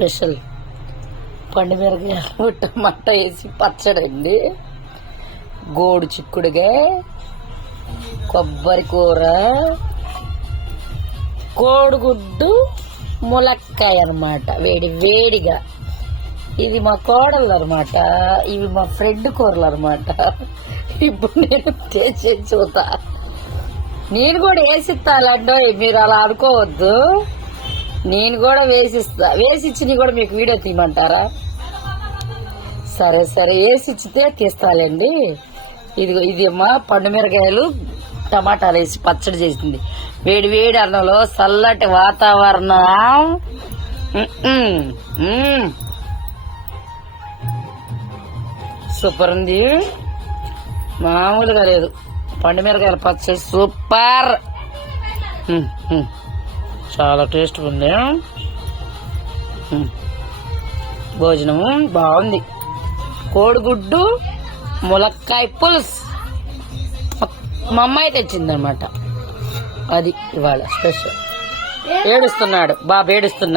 Special పండుమిరకాయలు టమాటా వేసి పచ్చడి అండి, గోడు చిక్కుడుగా, కొబ్బరి కూర, కోడిగుడ్డు, ములక్కాయ అన్నమాట. వేడి వేడిగా ఇవి మా కోడలు అనమాట, ఇవి మా ఫ్రెండ్ కూరలు అనమాట. ఇప్పుడు నేను టేస్ట్ చేసి చూస్తా. నేను కూడా వేసిస్తాలండో, మీరు అలా అనుకోవద్దు. నేను కూడా వేసిస్తా. వేసిచ్చి కూడా మీకు వీడియో తీయమంటారా? సరే సరే, వేసిచ్చితే తీస్తాలండి. ఇది అమ్మా పండుమిరకాయలు టమాటాలు వేసి పచ్చడి చేసింది. వేడి వేడి అన్నంలో చల్లటి వాతావరణం. సూపర్ ఉంది, మామూలుగా లేదు. పండుమిరకాయల పచ్చడి సూపర్, చాలా టేస్ట్గా ఉంది. భోజనము బాగుంది. కోడిగుడ్డు ములక్కాయ పులుసు మా అమ్మాయి తెచ్చిందనమాట. అది ఇవాళ స్పెషల్. ఏడుస్తున్నాడు బాబు, ఏడుస్తున్నాడు.